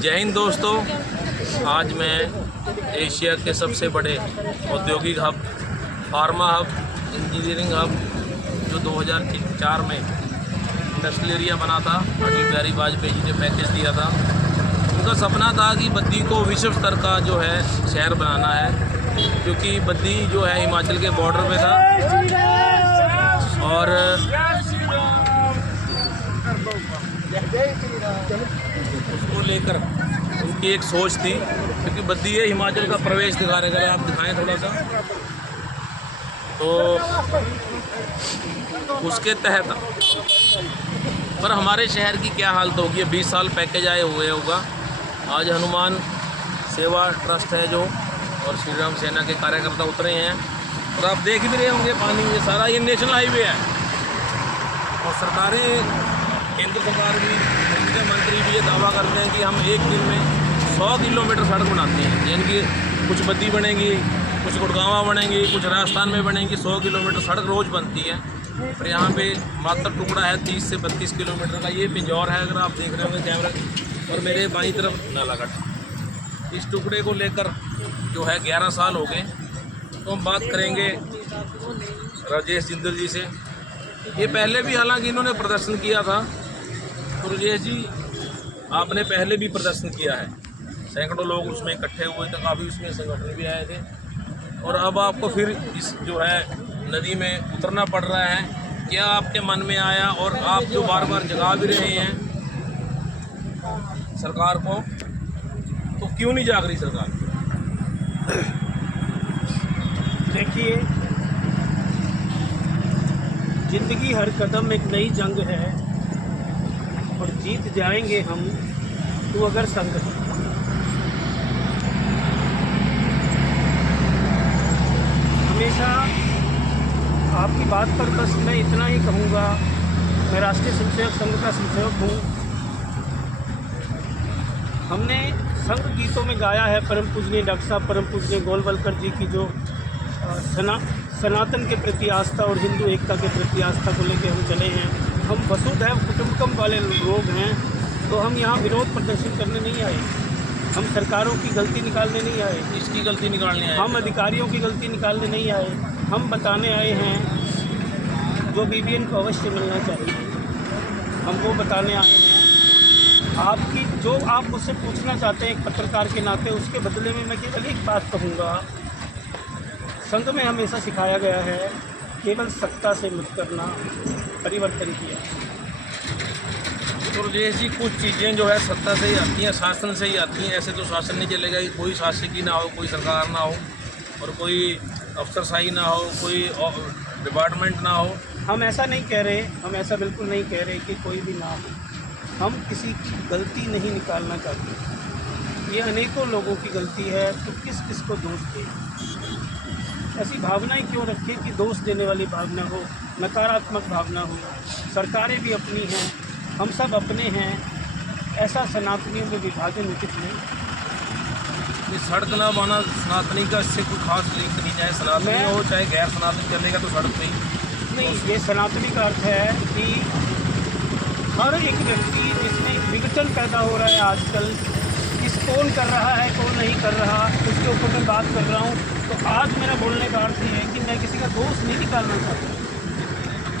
जय हिंद दोस्तों, आज मैं एशिया के सबसे बड़े औद्योगिक hub, pharma hub, engineering hub जो 2004 में इंडस्ट्रियल एरिया बना था, अटल बिहारी वाजपेयी जी ने पैकेज दिया था। उनका सपना था कि बद्दी को विश्व स्तर का जो है शहर बनाना है, क्योंकि बद्दी जो है हिमाचल के बॉर्डर पे था और उसको लेकर उनकी एक सोच थी, क्योंकि बद्दी है हिमाचल का प्रवेश दिखा रहे। अगर आप दिखाएं थोड़ा सा, तो उसके तहत पर हमारे शहर की क्या हालत होगी। 20 साल पैकेज आए हुए होगा। आज हनुमान सेवा ट्रस्ट है जो, और श्री राम सेना के कार्यकर्ता उतरे हैं, और आप देख भी रहे होंगे पानी में सारा। ये नेशनल हाईवे है और सरकारें, केंद्र सरकार भी, उनके मंत्री भी ये दावा करते हैं कि हम एक दिन में 100 किलोमीटर सड़क बनाते हैं। यानी कि कुछ बद्दी बनेगी, कुछ गुड़गांव बनेंगी, कुछ राजस्थान में बनेंगी। 100 किलोमीटर सड़क रोज़ बनती है। और यहाँ पे मात्र टुकड़ा है 30 से 32 किलोमीटर का। ये पिंजौर है, अगर आप देख रहे होंगे कैमरा, और मेरे बाईं तरफ नालागढ़। इस टुकड़े को लेकर जो है 11 साल हो गए। तो हम बात करेंगे राजेश जिंदल जी से। ये पहले भी हालांकि इन्होंने प्रदर्शन किया था। तो राजेश जी, आपने पहले भी प्रदर्शन किया है, सैकड़ों लोग उसमें इकट्ठे हुए थे, काफ़ी उसमें संगठन भी आए थे, और अब आपको फिर इस जो है नदी में उतरना पड़ रहा है। क्या आपके मन में आया, और आप जो बार बार जगा भी रहे हैं सरकार को, तो क्यों नहीं जाग रही सरकार? देखिए, जिंदगी हर कदम एक नई जंग है, और जीत जाएंगे हम तो अगर संग है। हमेशा आपकी बात पर बस मैं इतना ही कहूँगा, मैं राष्ट्रीय स्वयंसेवक संघ का संसेवक हूँ। हमने संघ गीतों में गाया है परम पूजनीय डॉक्टर साहब परम पूजनीय गोलवलकर जी की जो सनातन के प्रति आस्था और हिंदू एकता के प्रति आस्था को लेकर हम चले हैं। हम वसुधैव कुटुंबकम वाले लोग हैं, तो हम यहाँ विरोध प्रदर्शन करने नहीं आए, हम सरकारों की गलती निकालने नहीं आए। इसकी गलती निकालने आए? हम अधिकारियों की गलती निकालने नहीं आए, हम बताने आए हैं जो BBN को अवश्य मिलना चाहिए, हम वो बताने आए हैं। आपकी जो आप मुझसे पूछना चाहते हैं एक पत्रकार के नाते, उसके बदले में मैं केवल एक बात कहूँगा। संघ में हमेशा सिखाया गया है केवल सत्ता से मत करना, परिवर्तन किया। तो राजेश जी, कुछ चीज़ें जो है सत्ता से ही आती हैं, शासन से ही आती हैं। ऐसे तो शासन नहीं चलेगा कि कोई शासकी ना हो, कोई सरकार ना हो, और कोई अफसरशाही ना हो, कोई डिपार्टमेंट ना हो। हम ऐसा नहीं कह रहे, हम ऐसा बिल्कुल नहीं कह रहे कि कोई भी ना हो। हम किसी की गलती नहीं निकालना चाहते। ये अनेकों लोगों की गलती है, तो किस किस को दोष दें? ऐसी भावनाएं क्यों रखें कि दोष देने वाली भावना हो, नकारात्मक भावना हो। सरकारें भी अपनी हैं, हम सब अपने हैं। ऐसा सनातनियों में विभाजन उचित नहीं। ये सड़क ना बना सनातनी का, इससे कोई खास लिंक नहीं, चाहे सनातनी हो चाहे गैर सनातनी, चलेगा तो सड़क नहीं। ये सनातनी का अर्थ है कि हर एक व्यक्ति जिसमें विघटन पैदा हो रहा है आजकल, किस कौन कर रहा है कौन नहीं कर रहा, उसके ऊपर मैं बात कर रहा हूँ। तो आज मेरा बोलने का अर्थ ये है कि मैं किसी का दोष नहीं निकालना चाहता।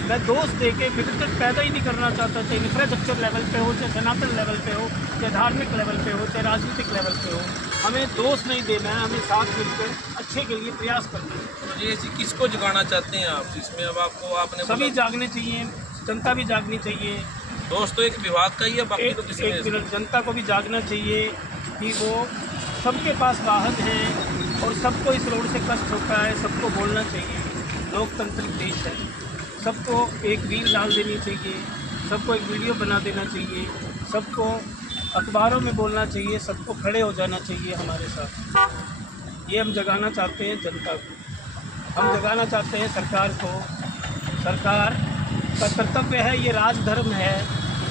मैं दोष देके विघटन पैदा ही नहीं करना चाहता, चाहे इंफ्रास्ट्रक्चर लेवल पे हो, चाहे सनातन लेवल पे हो, चाहे धार्मिक लेवल पे हो, चाहे राजनीतिक लेवल पे हो। हमें दोष नहीं देना है, हमें साथ मिलकर अच्छे के लिए प्रयास करना है। ये किसको जगाना चाहते हैं आप इसमें? अब आपको आपने सभी जागने चाहिए, जनता भी जागनी चाहिए। दोस्त तो एक विभाग का ही है, बाकी तो किसी एक मिनट, जनता को भी जागना चाहिए कि वो सबके पास वाहन है और सबको इस रोड से कष्ट होता है, सबको बोलना चाहिए। लोकतांत्रिक देश है, सबको एक रील डाल देनी चाहिए, सबको एक वीडियो बना देना चाहिए, सबको अखबारों में बोलना चाहिए, सबको खड़े हो जाना चाहिए हमारे साथ। ये हम जगाना चाहते हैं जनता को, हम जगाना चाहते हैं सरकार को। सरकार का कर्तव्य है, ये राजधर्म है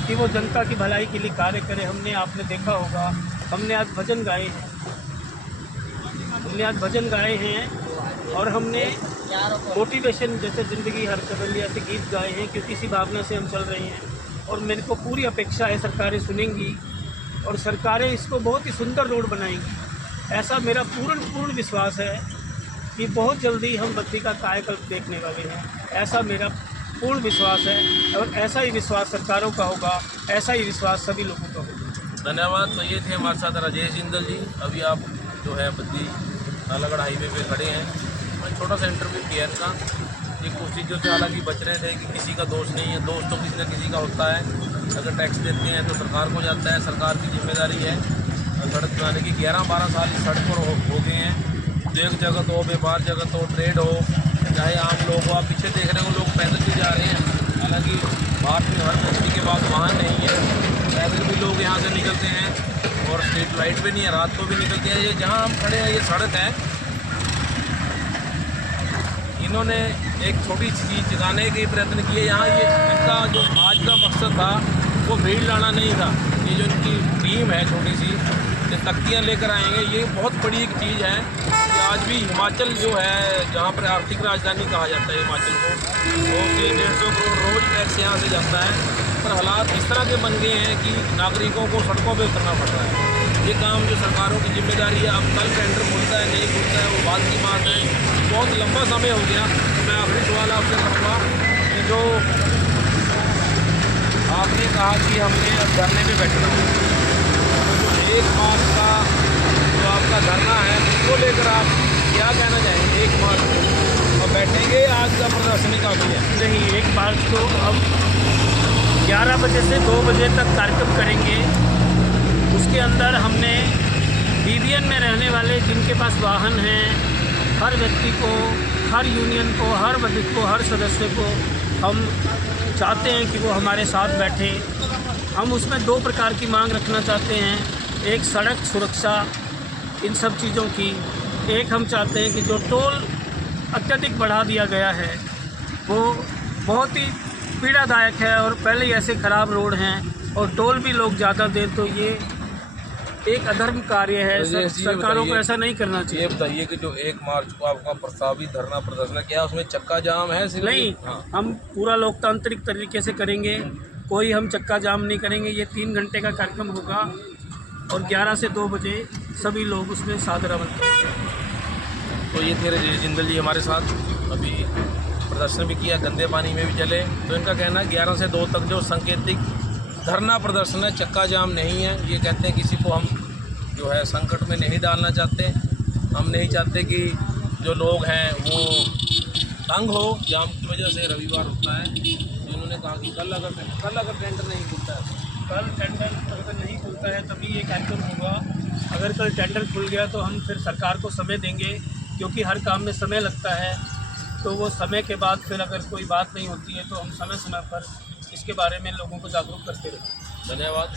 कि वो जनता की भलाई के लिए कार्य करे। आपने देखा होगा, हमने आज भजन गाए हैं, और हमने मोटिवेशन जैसे ज़िंदगी हर कदम ऐसे गीत गाए हैं, क्योंकि इसी भावना से हम चल रहे हैं। और मेरे को पूरी अपेक्षा है सरकारें सुनेंगी और सरकारें इसको बहुत ही सुंदर रोड बनाएंगी। ऐसा मेरा पूर्ण विश्वास है कि बहुत जल्दी हम बद्दी का कायाकल्प देखने वाले हैं। ऐसा मेरा पूर्ण विश्वास है और ऐसा ही विश्वास सरकारों का होगा, ऐसा ही विश्वास सभी लोगों का होगा। धन्यवाद। तो ये थे हमारे साथ राजेश जिंदल जी। अभी आप जो है बद्दी नालागढ़ हाईवे पे खड़े हैं। मैं छोटा सा इंटरव्यू किया इनका। ये कुछ चीज़ों से हालांकि बच रहे थे कि किसी का दोष नहीं है, दोष तो किसी न किसी का होता है। अगर टैक्स देते हैं तो सरकार को जाता है, सरकार की जिम्मेदारी है। सड़क बनाने की 11-12 साल इस सड़क पर हो गए हैं। उद्योग जगत हो, व्यापार जगत हो, ट्रेड हो, चाहे आम लोग हो। आप पीछे देख रहे हो लोग पैदल भी जा रहे हैं। हालांकि भारत में हर व्यक्ति के पास वाहन नहीं है, पैदल भी लोग यहाँ से निकलते हैं और स्ट्रीट लाइट भी नहीं है, रात को भी निकलते हैं। ये जहाँ हम खड़े हैं ये सड़क है। इन्होंने एक छोटी चीज़ जगाने के प्रयत्न किए। यहाँ ये इनका जो आज का मकसद था वो भीड़ लाना नहीं था। ये जो इनकी टीम है छोटी सी, ये तख्तियाँ लेकर आएंगे। ये बहुत बड़ी एक चीज़ है कि आज भी हिमाचल जो है, जहाँ पर आर्थिक राजधानी कहा जाता है हिमाचल को, तो 150 करोड़ रोज़ टैक्स यहाँ से जाता है। पर हालात इस तरह के बन गए हैं कि नागरिकों को सड़कों पर उतरना पड़ रहा है। ये काम जो सरकारों की जिम्मेदारी है। अब कल टेंडर खुलता है नहीं खुलता है वो बात की बात है। बहुत लंबा समय हो गया। मैं आखिरी सवाल आपसे करूँगा कि जो आपने कहा कि हमने अब धरने पे बैठना है, तो 1 मार्च का जो आपका धरना है उसको लेकर आप क्या कहना चाहेंगे? 1 मार्च को और बैठेंगे, आज का प्रदर्शनी काफ़ी है? नहीं, 1 मार्च को हम 11 बजे से 2 बजे तक कार्यक्रम करेंगे। उसके अंदर हमने बीबीएन में रहने वाले जिनके पास वाहन हैं, हर व्यक्ति को, हर यूनियन को, हर बद्दी को, हर सदस्य को हम चाहते हैं कि वो हमारे साथ बैठे। हम उसमें 2 प्रकार की मांग रखना चाहते हैं। एक सड़क सुरक्षा, इन सब चीज़ों की। एक हम चाहते हैं कि जो टोल अत्यधिक बढ़ा दिया गया है वो बहुत ही पीड़ादायक है और पहले ही ऐसे ख़राब रोड हैं और टोल भी लोग ज़्यादा दें, तो ये एक अधर्म कार्य है। सरकारों को ऐसा नहीं करना चाहिए। ये बताइए कि जो 1 मार्च को आपका प्रस्तावित धरना प्रदर्शन, क्या उसमें चक्का जाम है? नहीं, हम पूरा लोकतांत्रिक तरीके से करेंगे। कोई हम चक्का जाम नहीं करेंगे। ये 3 घंटे का कार्यक्रम होगा और 11 से 2 बजे सभी लोग उसमें शामिल करेंगे। तो ये थे राजेश जिंदल जी हमारे साथ। अभी प्रदर्शन भी किया, गंदे पानी में भी चले। तो इनका कहना है 11 से 2 तक जो सांकेतिक धरना प्रदर्शन है, चक्का जाम नहीं है। ये कहते हैं किसी को हम जो है संकट में नहीं डालना चाहते। हम नहीं चाहते कि जो लोग हैं वो तंग हो जाम की वजह से। रविवार होता है तो इन्होंने कहा कि कल अगर टेंडर नहीं खुलता है, कल टेंडर अगर नहीं खुलता है तभी ये कार्यक्रम होगा। अगर कल टेंडर खुल गया तो हम फिर सरकार को समय देंगे, क्योंकि हर काम में समय लगता है। तो वो समय के बाद फिर अगर कोई बात नहीं होती है तो हम समय समय पर इसके बारे में लोगों को जागरूक करते रहेंगे। धन्यवाद।